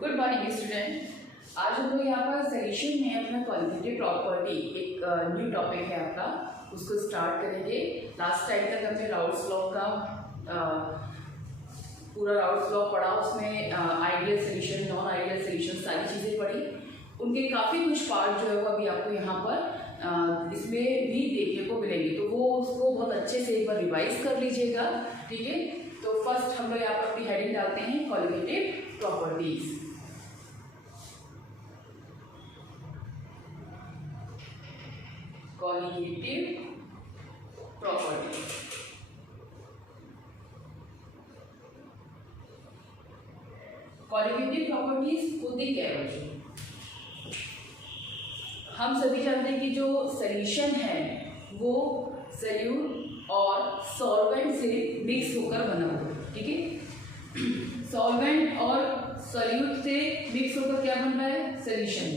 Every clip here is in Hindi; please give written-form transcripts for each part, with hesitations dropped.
Good morning student. आज हम लोग यहाँ पर सॉल्यूशन में अपना क्वालिटेटिव प्रॉपर्टी एक न्यू टॉपिक है आपका, उसको स्टार्ट करेंगे। लास्ट टाइम तक हमने राउल्ट्स लॉ का पूरा राउल्ट्स लॉ पढ़ा, उसमें ideal solution, non ideal solution सारी चीज़ें पढ़ी। उनके काफ़ी कुछ पार्ट जो है वो अभी आपको यहाँ पर इसमें भी देखने को मिलेंगे, तो वो उसको बहुत अच्छे से एक बार रिवाइज कर लीजिएगा, ठीक है। तो फर्स्ट हम लोग यहाँ पर अपनी हेडिंग डालते हैं qualitative properties. Qualitative properties, qualitative properties खुद ही क्या है? हम सभी जानते हैं कि जो सॉल्यूशन है वो सॉल्यूट और सॉल्वेंट से मिक्स होकर बना हुआ है, ठीक है। सॉल्वेंट और सॉल्यूट से मिक्स होकर क्या बन रहा है? सॉल्यूशन,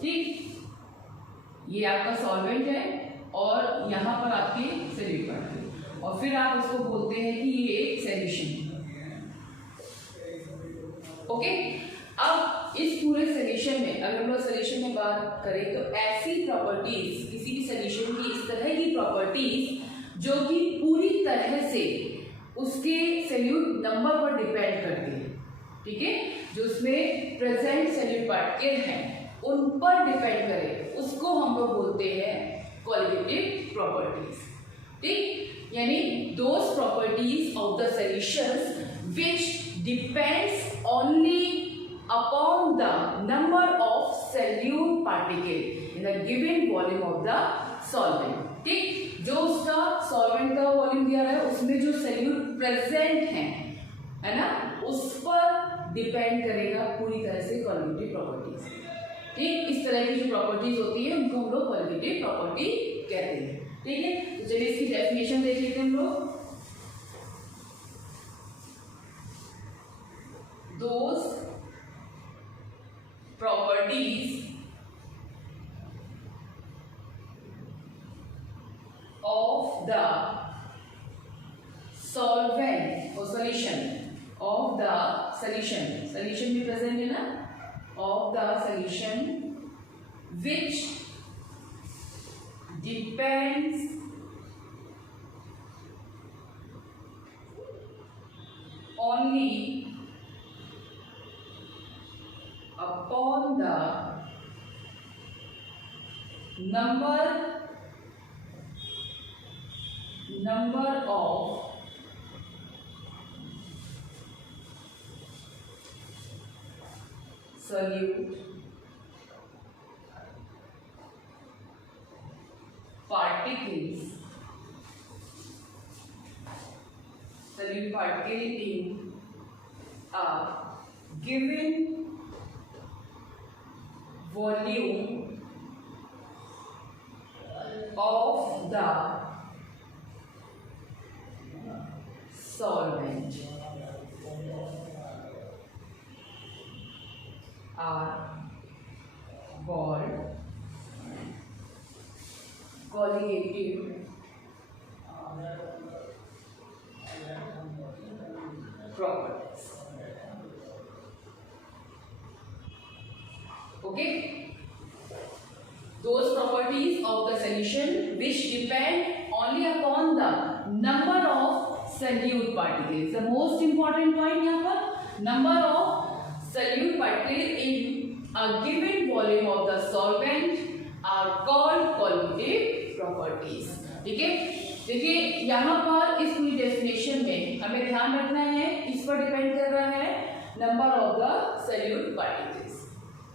ठीक। ये आपका सॉल्वेंट है और यहाँ पर आपके सॉल्यूट पार्टिकल, और फिर आप उसको बोलते हैं कि ये एक सॉल्यूशन, ओके। अब इस पूरे सॉल्यूशन में अगर हम लोग सॉल्यूशन में बात करें तो ऐसी प्रॉपर्टीज, किसी भी सॉल्यूशन की इस तरह की प्रॉपर्टीज जो कि पूरी तरह से उसके सॉल्यूट नंबर पर डिपेंड करती है, ठीक है। जो उसमें प्रेजेंट सॉल्यूट पार्टिकल हैं उन पर डिपेंड करे, उसको हम लोग बोलते हैं क्वालिटेटिव प्रॉपर्टीज, ठीक। यानी those properties of the solutions which depends only upon the number of solute particle in the given volume of the solvent, ठीक। जो उसका सॉल्वेंट का वॉल्यूम दिया है उसमें जो सॉल्यूट प्रेजेंट है ना, उस पर डिपेंड करेगा पूरी तरह से क्वालिटेटिव प्रॉपर्टीज, ठीक। इस तरह की जो प्रॉपर्टीज होती है उनको हम लोग क्वालिटेटिव प्रॉपर्टी कहते हैं, ठीक है। तो चलिए इसकी डेफिनेशन देख लेते हैं हम लोग। Those properties of the solvent or solution of the solution भी present है ना, of the solution which depends only upon the number of solute particles in a given volume of the solvent are called qualitative properties, okay। Those properties of the solution which depend only upon the number of solute particles. The most important point यहाँ पर number of solute particles in a given volume of the solvent are called qualitative properties, ठीक है। देखिए यहाँ पर इस पूरी डेफिनेशन में हमें ध्यान रखना है, इस पर डिपेंड कर रहा है number of the solute particles,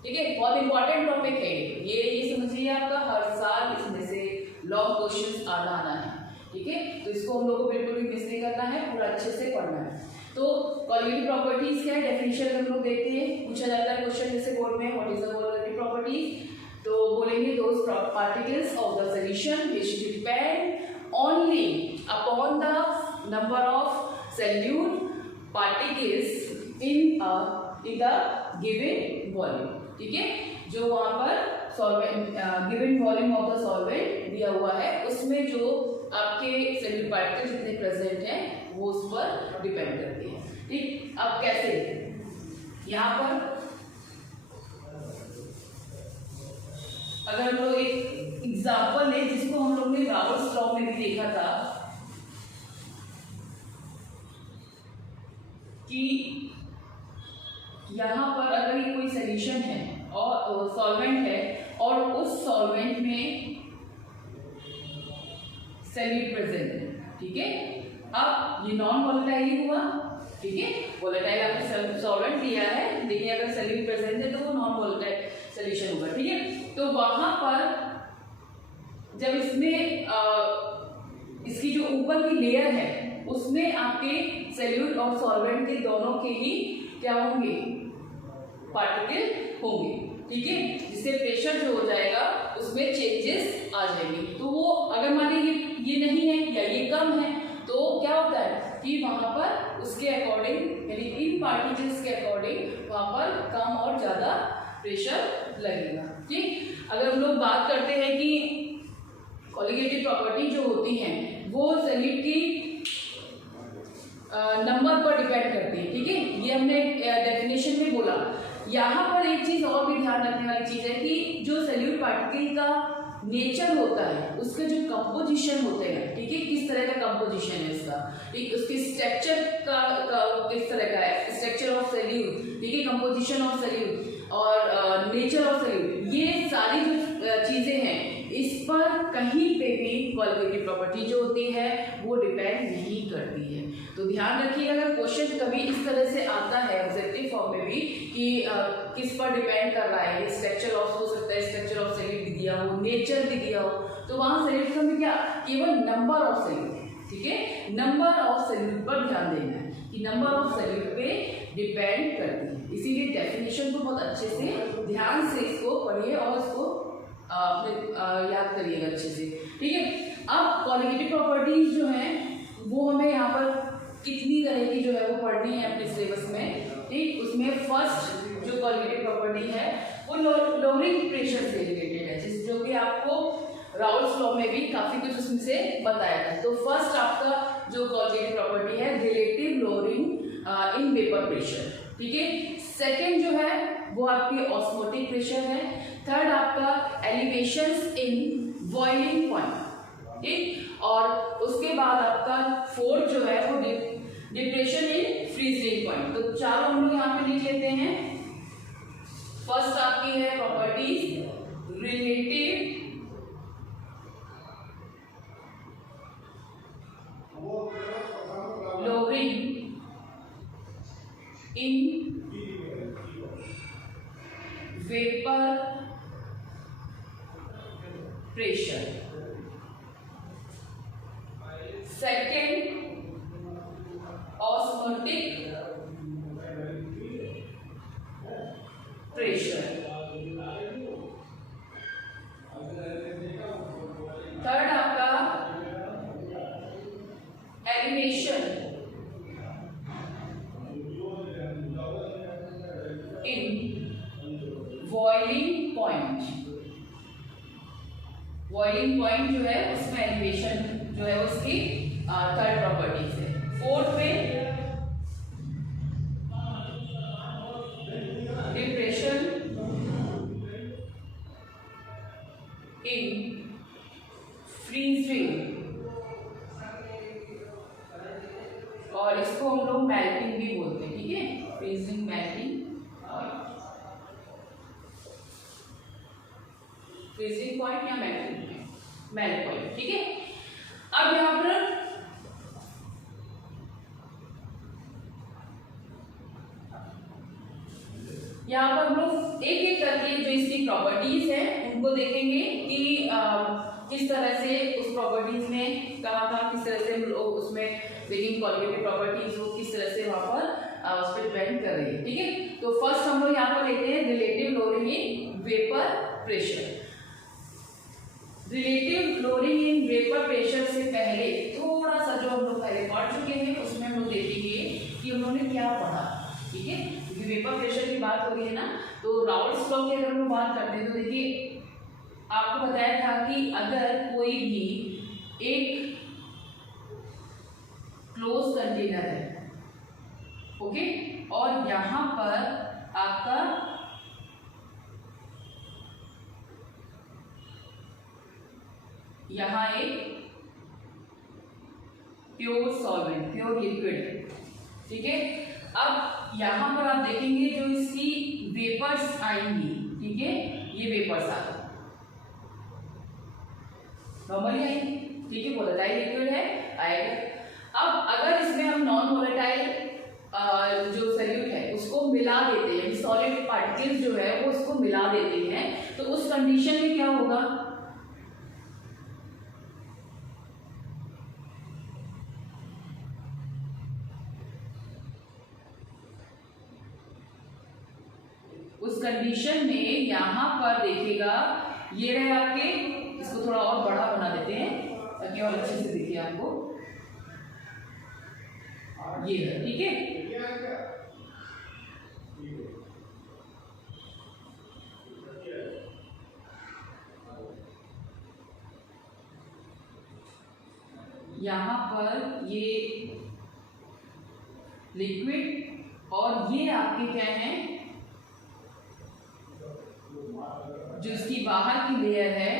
ठीक है। बहुत इंपॉर्टेंट टॉपिक है ये समझिए, आपका हर साल इसमें से लॉन्ग क्वेश्चंस आना है, ठीक है। तो इसको हम लोग को बिल्कुल भी मिस नहीं करना है, पूरा अच्छे से पढ़ना है। तो क्वालिटेटिव प्रॉपर्टीज क्या है, डेफिनेशन हम लोग देखते हैं। पूछा जाता है क्वेश्चन जैसे बोर्ड में, what is the qualitative properties, तो बोलेंगे those particles of the solution which depend only upon the number of solute particles in the given volume, ठीक है। जो वहां पर solvent given volume of the solvent दिया हुआ है उसमें जो आपके सॉल्यूट पार्टिकल जितने प्रेजेंट हैं वो उस पर डिपेंड करती है, ठीक। अब कैसे, यहाँ पर अगर हम लोग एक एग्जाम्पल लें जिसको हम लोग ने रावल्स लॉ में भी देखा था कि यहाँ पर अगर ये कोई सॉल्यूशन है और सॉल्वेंट है और उस सॉल्वेंट में सॉल्यूट प्रेजेंट है, ठीक है। अब ये नॉन वोलेटाइल हुआ, ठीक है। वोलेटाइल आपने सॉल्वेंट दिया है, लेकिन अगर सॉल्यूट प्रेजेंट है तो वो नॉन वोलेटाइल सॉल्यूशन होगा, ठीक है। तो वहां पर जब इसमें इसकी जो ऊपर की लेयर है उसमें आपके सॉल्यूट और सॉल्वेंट के दोनों के ही क्या होंगे, पार्टिकल होंगे, ठीक है। जिससे प्रेशर जो हो जाएगा उसमें चेंजेस आ जाएंगे। तो वो अगर मान लीजिए ये नहीं है या ये कम है तो क्या होता है कि वहां पर उसके अकॉर्डिंग यानी इन पार्टिकल्स के अकॉर्डिंग वहां पर कम और ज्यादा प्रेशर लगेगा, ठीक। अगर हम लोग बात करते हैं कि कॉलिगेटिव प्रॉपर्टी जो होती हैं वो सॉल्यूट की नंबर पर डिपेंड करती है, ठीक है। ये हमने डेफिनेशन में बोला। यहाँ पर एक चीज और भी ध्यान रखने वाली चीज है कि जो सॉल्यूट पार्टिकल का नेचर होता है उसके जो कंपोजिशन होते हैं, ठीक है, किस तरह का कंपोजिशन है इसका, ठीक, उसके स्ट्रक्चर का किस तरह का है, स्ट्रक्चर ऑफ सॉल्यूट, ठीक है, कंपोजिशन ऑफ सॉल्यूट और नेचर ऑफ सॉल्यूट, ये सारी जो चीजें हैं इस पर कहीं पे भी कॉलिगेटिव प्रॉपर्टी जो होती है वो डिपेंड नहीं करती है। तो ध्यान रखिएगा अगर क्वेश्चन कभी इस तरह से आता है ऑब्जेक्टिव फॉर्म में भी कि किस पर डिपेंड कर रहा है, स्ट्रक्चर ऑफ हो सकता है, स्ट्रक्चर ऑफ सॉल्यूट भी दिया हो, नेचर भी दिया हो, तो वहां सॉल्यूट का क्या केवल नंबर ऑफ सॉल्यूट, ठीक है, नंबर ऑफ सॉल्यूट पर ध्यान देना है कि नंबर ऑफ सॉल्यूट पे डिपेंड करती है। इसीलिए डेफिनेशन को बहुत अच्छे से ध्यान से इसको पढ़िए और इसको याद करिएगा अच्छे से, ठीक है। अब कॉलिगेटिव प्रॉपर्टीज जो हैं वो हमें यहाँ पर कितनी तरह की जो है वो पढ़नी है अपने सिलेबस में, ठीक। उसमें फर्स्ट जो कॉलिगेटिव प्रॉपर्टी है वो लोअरिंग प्रेशर से रिलेटेड है, जो कि आपको राउल्स लॉ में भी काफी कुछ उसमें से बताया था। तो फर्स्ट आपका जो कॉलिगेटिव प्रॉपर्टी है relative lowering in vapour pressure, ठीक है। सेकेंड जो है वो आपकी ऑस्मोटिक प्रेशर है। थर्ड आपका एलिवेशंस इन बॉइलिंग पॉइंट, ठीक। और उसके बाद आपका फोर्थ जो है वो डिप्रेशन इन फ्रीजिंग पॉइंट। तो चारों हम लोग यहाँ पे लिख लेते हैं। फर्स्ट आपकी है properties relative lowering in vapour pressure. Second osmotic pressure. Third आपका elevation in boiling point. Boiling point जो है उसमें एलिवेशन जो है उसकी थर्ड प्रॉपर्टीज है। फोर्थ में डिप्रेशन इन फ्रीजिंग और इसको हम लोग मेल्टिंग भी बोलते हैं, ठीक है, फ्रीजिंग मेल्टिंग फ्रीजिंग पॉइंट या मेल्ट पॉइंट, ठीक है। अब यहाँ पर हम लोग एक एक करके जो इसकी प्रॉपर्टीज है उनको देखेंगे कि किस तरह से उस प्रॉपर्टीज में कहाँ किस तरह से उसमें बेगिंग कॉलिगेटिव प्रॉपर्टीज वो किस तरह से वहां पर उस पर डिपेंड कर रही है, ठीक है। तो फर्स्ट हम लोग यहाँ पर लेते हैं relative lowering in vapour pressure. Relative lowering in vapour pressure से पहले थोड़ा सा जो हम लोग पहले पढ़ चुके हैं उसमें हम लोग देखेंगे कि उन्होंने क्या पढ़ा, ठीक है, क्योंकि वेपर प्रेशर की बात हो रही है ना। तो राउल्स लॉ की अगर हम बात करते हैं तो देखिए आपको बताया था कि अगर कोई भी एक क्लोज कंटेनर है, ओके, और यहाँ पर आपका यहां एक प्योर सॉल्वेंट, प्योर लिक्विड है, ठीक है। अब यहां पर आप देखेंगे जो इसकी वेपर्स आएंगी, ठीक है, ये वेपर्स आ नॉर्मली आएंगी, ठीक है, वोलेटाइल लिक्विड है, आएगा। अब अगर इसमें हम नॉन वोलेटाइल जो सॉल्यूट है उसको मिला देते हैं, सॉलिड पार्टिकल्स जो है वो उसको मिला देते हैं, तो उस कंडीशन में क्या होगा, उस कंडीशन में यहां पर देखिएगा ये रहे आपके, इसको थोड़ा और बड़ा बना देते हैं ताकि और अच्छे से दिखे आपको, ये है, ठीक है। यहां पर ये लिक्विड और ये आपके क्या है, जो इसकी बाहर की लेयर है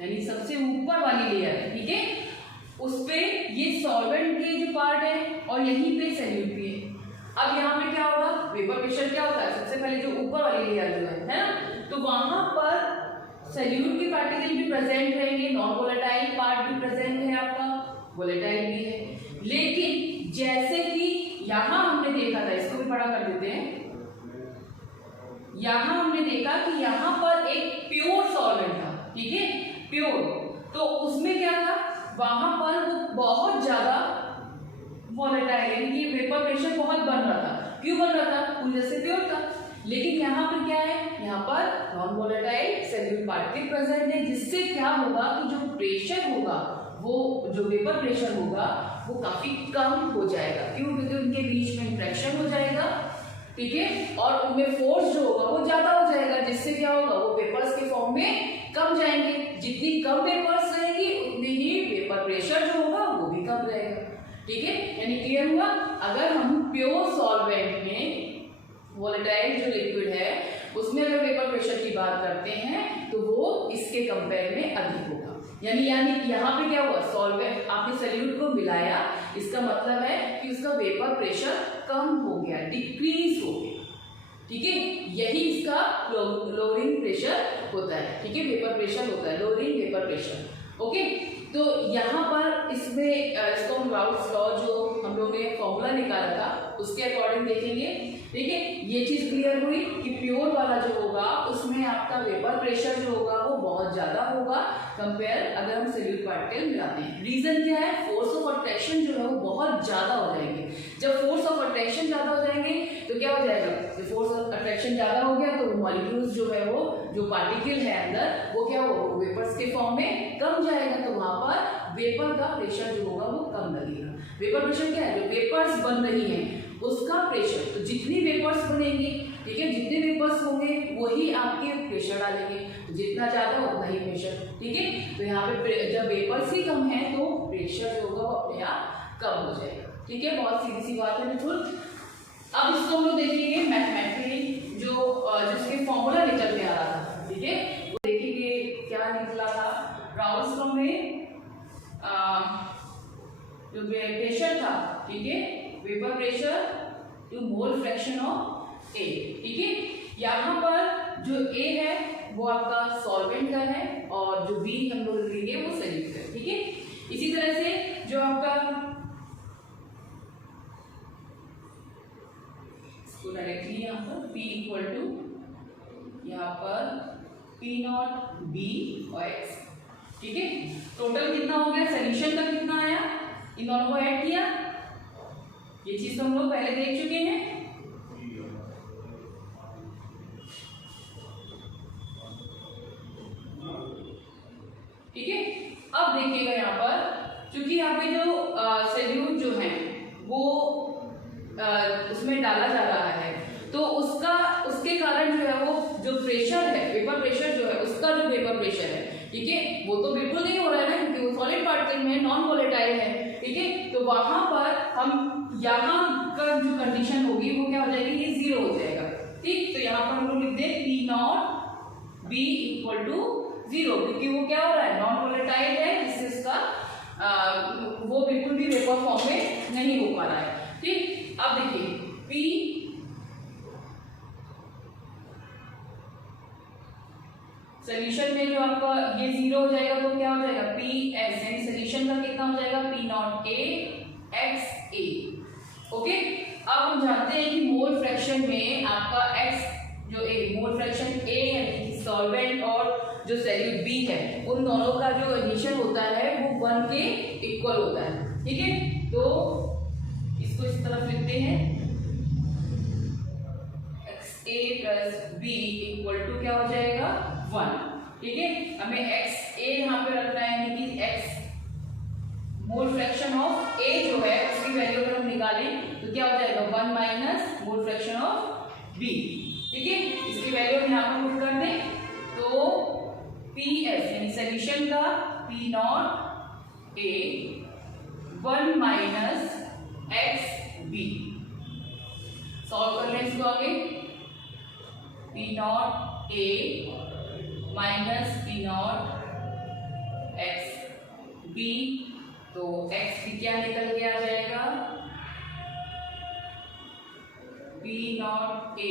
यानी सबसे ऊपर वाली लेयर है, ठीक है, उस पे ये सॉल्वेंट के जो पार्ट है और यहीं पे सॉल्यूट भी है। अब यहाँ पे क्या होगा, वेपर प्रेशर क्या होता है, सबसे पहले जो ऊपर वाली लेयर जो है ना, तो वहां पर सॉल्यूट के पार्टिकल भी प्रेजेंट रहेंगे, नॉन वोलेटाइल पार्ट भी प्रेजेंट है आपका, वोलेटाइल भी है। लेकिन जैसे कि यहां हमने देखा था, इसको भी बड़ा कर देते हैं, यहां हमने देखा कि यहां पर एक प्योर सॉल्वेंट था, ठीक है, प्योर, तो उसमें क्या था, वहां पर वो बहुत ज्यादा वोलेटाइल यानी कि वेपर प्रेशर बहुत बन रहा था। क्यों बन रहा था, पूरी तरह से प्योर था। लेकिन यहाँ पर क्या है, यहाँ पर non volatile solute particle present है, जिससे क्या होगा कि जो प्रेशर होगा, वो जो वेपर प्रेशर होगा वो काफी कम हो जाएगा। क्यों, क्योंकि उनके बीच में इंट्रैक्शन हो जाएगा, ठीक है, और उनमें फोर्स जो होगा वो ज्यादा हो जाएगा, जिससे क्या होगा, वो वेपर्स के फॉर्म में कम जाएंगे। जितनी कम वेपर्स रहेगी उतनी ही वेपर प्रेशर जो होगा वो भी कम रहेगा, ठीक है। यानी क्लियर हुआ, अगर हम प्योर सॉल्वेंट में वोलेटाइल जो लिक्विड है उसमें अगर वेपर प्रेशर की बात करते हैं तो वो इसके कंपेयर में अधिक होगा। यानी यहाँ पे क्या हुआ, सॉल्वेंट आपने सॉल्यूट को मिलाया, इसका मतलब है कि उसका वेपर प्रेशर कम हो गया, डिक्रीज हो गया, ठीक है। यही इसका लोअरिंग प्रेशर होता है, ठीक है, वेपर प्रेशर होता है, लोअरिंग वेपर प्रेशर, ओके। तो यहाँ पर इसमें इसको हम राउल्ट्स लॉ जो हम लोग ने फॉर्मूला निकाला था उसके अकॉर्डिंग देखेंगे, ठीक है। ये चीज क्लियर हुई कि प्योर वाला जो होगा उसमें आपका वेपर प्रेशर जो होगा वो बहुत ज्यादा होगा कंपेयर अगर हम सॉल्यूट पार्टिकल मिलाते हैं। रीजन क्या है, फोर्स ऑफ अट्रैक्शन जो है वो बहुत ज्यादा हो जाएंगे। जब फोर्स ऑफ अट्रैक्शन ज्यादा हो जाएंगे तो क्या हो जाएगा, जब फोर्स ऑफ अट्रैक्शन ज्यादा हो गया तो मॉलिक्यूल्स जो है वो जो पार्टिकल है अंदर वो क्या हो, वेपर्स के फॉर्म में कम जाएगा, तो वहां पर वेपर का प्रेशर जो होगा वो कम लगेगा। वेपर प्रेशर क्या है, जो वेपर्स बन रही हैं उसका प्रेशर, तो जितनी वेपर्स बनेंगी, ठीक है, जितने वेपर्स होंगे वही आपके प्रेशर डालेंगे, तो जितना ज्यादा उतना ही प्रेशर, ठीक है। तो यहाँ पे जब वेपर्स ही कम है तो प्रेशर जो होगा वो अपने आप कम हो जाएगा, ठीक है। बहुत सीधी सी बात है बिल्कुल। अब इसको हम लोग देखेंगे मैथमेटिकली, जिसके फॉर्मूला निकल के आ रहा था, ठीक है, वो देखेंगे क्या निकला था। राउल्ट्स लॉ में जो प्रेशर था, ठीक है, vapour pressure to mole fraction of A, ठीक है। यहाँ पर जो ए है वो आपका सॉल्वेंट का है और जो बी हम लोग लेंगे वो सॉल्यूट का, ठीक है। इसी तरह से जो आपका डायरेक्टली यहाँ पर P इक्वल टू यहाँ पर P नॉट B और X, ठीक है। टोटल कितना हो गया, सोल्यूशन का कितना आया, इन दोनों को ऐड किया, ये चीज तो हम लोग पहले देख चुके हैं, ठीक है। अब देखिएगा यहाँ पर क्योंकि यहाँ पे जो सॉल्यूट जो है वो उसमें डाला जा रहा है तो उसके कारण जो है वो जो प्रेशर है, वेपर प्रेशर जो है उसका जो वेपर प्रेशर है, ठीक है, वो तो बिल्कुल नहीं हो रहा है ना, क्योंकि वो सॉलिड पार्टिकल में नॉन वोलेटाइल है, ठीक है। तो वहां पर हम यहाँ का जो कंडीशन होगी वो क्या हो जाएगी, ये जीरो हो जाएगा, यहाँ पर हम लोग लिख दें P not B equal to 0, क्योंकि वो क्या हो रहा है, नॉन वोलेटाइल है, जिससे इसका वो बिल्कुल भी वेपर फॉर्म में नहीं हो पा रहा है। ठीक, अब देखिए P सोल्यूशन में जो आपका ये 0 हो जाएगा तो क्या हो जाएगा PS, यानी सोल्यूशन का कितना हो जाएगा P not A x A। Okay, अब हम जानते हैं कि मोल फ्रैक्शन में आपका x जो A मोल फ्रैक्शन A यानी कि सॉल्वेंट और जो सॉल्यूट B है, उन दोनों का जो एडिशन होता है वो 1 के इक्वल होता है। ठीक है, तो इसको इस तरफ लिखते हैं XA plus B equal to क्या हो जाएगा 1। ठीक है, हमें XA यहाँ पे रखना है, यानी कि X mole fraction of A जो है उसकी वैल्यू अगर हम निकालें तो क्या हो जाएगा 1 minus mole fraction of B। ठीक है, इसकी वैल्यू हम यहाँ पर पुट कर दें तो PS यानी सोल्यूशन का P not A 1 minus XB। Solve कर लें इसको आगे, P not A minus P not XB, तो XB क्या निकल के आ जाएगा P not A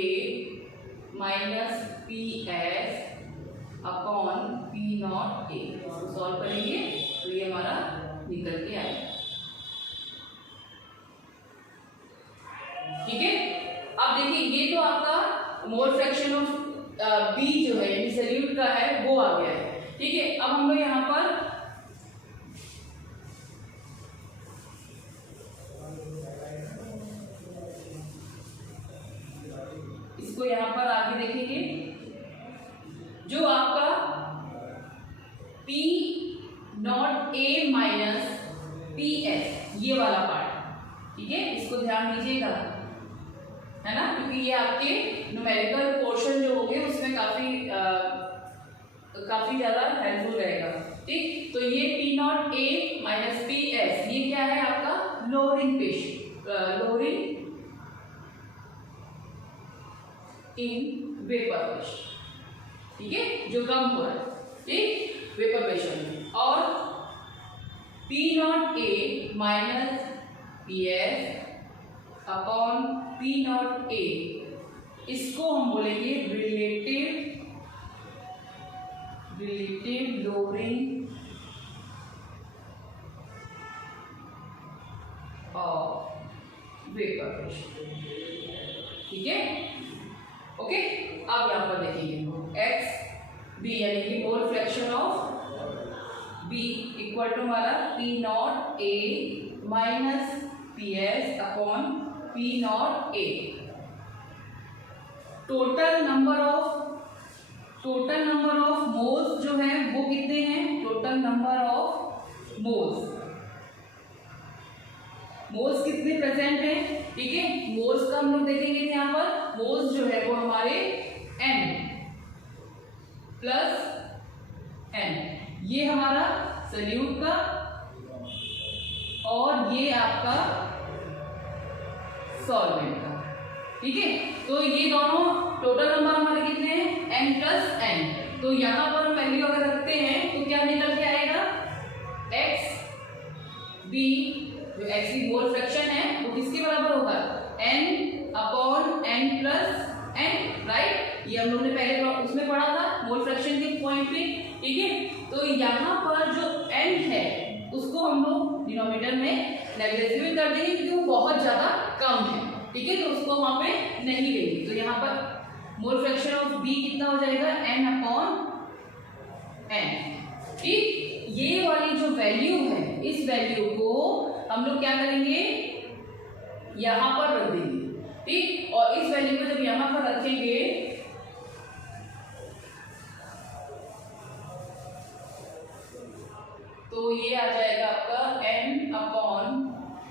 minus PS upon P not A। इसको सॉल्व करेंगे तो ये हमारा निकल के आएगा। ठीक है, अब देखिए ये तो आपका मोल फ्रैक्शन ऑफ B जो है यानी सॉल्यूट का है वो आ गया है। ठीक है, अब हम लोग यहाँ पर इसको यहाँ पर आगे देखेंगे, जो आपका P not A minus PS ये वाला पार्ट, ठीक है, इसको ध्यान दीजिएगा, है ना, क्योंकि ये आपके न्यूमेरिकल पोर्शन जो होंगे उसमें काफी ज्यादा हेल्पफुल रहेगा। ठीक, तो ये P not A minus PS ये क्या है आपका lowering lowering in vapour pressure. ठीक है, जो कम हो रहा है, ठीक, वेपर प्रेशर में, और P not A minus PS upon P not A, इसको हम बोलेंगे relative lowering of vapour pressure. ठीक है, ओके, अब यहां पर देखेंगे XB यानी कि mole fraction of B equal to हमारा P not A minus PS upon P not A। Total number of moles जो है वो कितने हैं, टोटल नंबर ऑफ मोल्स कितने प्रेजेंट हैं। ठीक है, मोल्स का हम लोग देखेंगे यहाँ पर मोल्स जो है वो हमारे N प्लस N, ये हमारा सॉल्यूट का, और ये आपका सॉल्वेंट का। ठीक है, तो ये दोनों टोटल नंबर हमारे कितने हैं N प्लस N, तो यहाँ पर हम वैल्यू अगर रखते हैं तो क्या निकल के आएगा XB, जो XB मोल फ्रैक्शन है वो किसके बराबर होगा N upon N plus N, right, ये हम लोगों ने पहले उसमें पढ़ा था मोल फ्रैक्शन के पॉइंट पे। ठीक है, तो यहाँ पर जो N है उसको हम लोग डिनोमिनेटर में नेग्लिजिबल कर देंगे क्योंकि वो बहुत ज्यादा कम है। ठीक है, तो उसको वहां पे नहीं लेंगे, तो यहाँ पर मोल फ्रैक्शन ऑफ B कितना हो जाएगा N अपॉन N। ठीक, ये वाली जो वैल्यू है इस वैल्यू को हम लोग क्या करेंगे यहाँ पर रख देंगे। ठीक, और इस वैल्यू को जब यहाँ पर रखेंगे तो ये आ जाएगा आपका N upon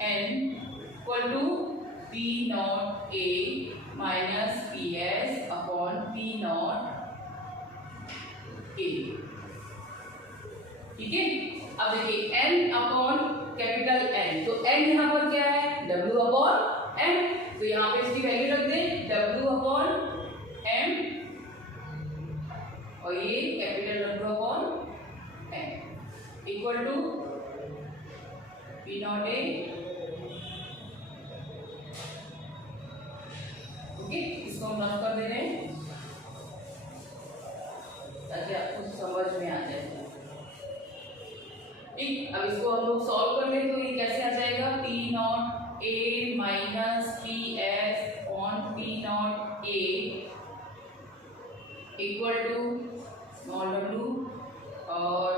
N equal to P not A minus PS upon P not A। ठीक है, अब देखिए N अपॉन कैपिटल N, तो N यहाँ पर क्या है W अपॉन M, तो यहाँ पे इसकी वैल्यू रख दें W अपॉन M और ये कैपिटल रख दो upon N equal to P not A. Okay, इसको हम रफ कर दे रहे हैं ताकि आपको समझ में आ जाए। ठीक, अब इसको हम लोग सॉल्व कर ले तो ये कैसे आ जाएगा, P not A minus P F on P not A equal to small w और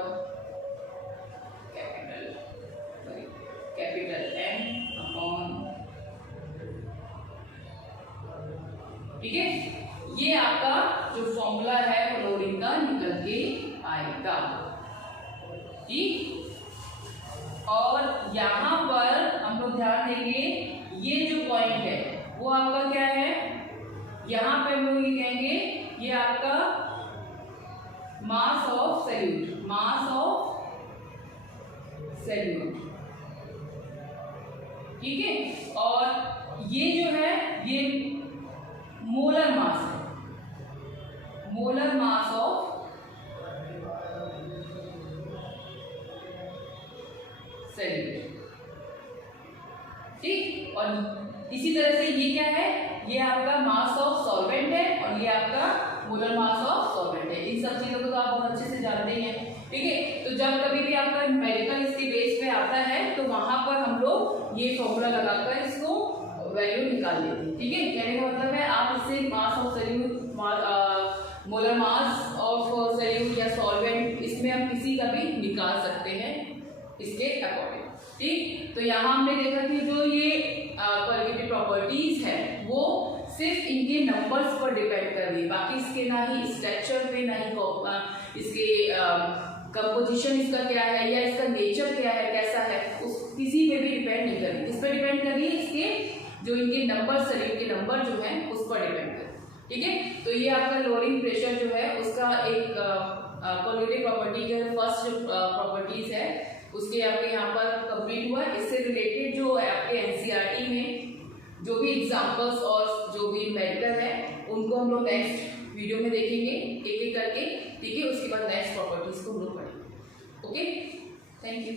कैपिटल एन अपॉन। ठीक है, ये आपका जो फॉर्मूला है क्लोरीन का निकल के आएगा। ठीक, और यहाँ पर हम लोग ध्यान देंगे ये जो पॉइंट है वो आपका क्या है, यहाँ पे हम लोग ये कहेंगे ये आपका mass of solute, mass of solute. ठीक है, और ये जो है ये मोलर मास है, मोलर मास ऑफ सॉल्यूट। ठीक, और इसी तरह से ये क्या है, ये आपका मास ऑफ सॉल्वेंट है और ये आपका मोलर मास ऑफ सॉल्वेंट है। इन सब चीजों को तो आप बहुत अच्छे से जानते ही हैं। ठीक है, तो जब कभी भी आपका न्यूमेरिकल इसके बेस पे आता है तो वहां पर हम लोग ये फॉर्मूला लगाकर इसको वैल्यू निकाल लेते हैं। ठीक है, कहने का मतलब है आप इससे mass of solute, molar mass of solute या सॉल्वेंट, इसमें आप किसी का भी निकाल सकते हैं इसके अकॉर्डिंग। ठीक, तो यहाँ हमने देखा कि जो ये क्वालिटेटिव प्रॉपर्टीज है वो सिर्फ इनके नंबर्स पर डिपेंड कर रही है, बाकी इसके ना ही स्ट्रक्चर पे ना ही इसके कंपोजिशन इसका क्या है या इसका नेचर क्या है, कैसा है, उस किसी पे भी डिपेंड नहीं कर रही। इस पर डिपेंड कर रही है इसके जो इनके नंबर, शरीर के नंबर जो है उस पर डिपेंड कर। ठीक है, तो ये आपका लोअरिंग प्रेशर जो है उसका एक क्वालिटेटिव प्रॉपर्टी के फर्स्ट जो प्रॉपर्टीज है उसके आपके यहाँ पर कंप्लीट हुआ। इससे रिलेटेड जो आपके एनसीईआरटी में जो भी एग्जांपल्स और जो भी मेथड है उनको हम लोग नेक्स्ट वीडियो में देखेंगे एक एक करके। ठीक है, उसके बाद नेक्स्ट प्रॉपर्टीज को हम लोग पढ़ेंगे। Okay, thank you.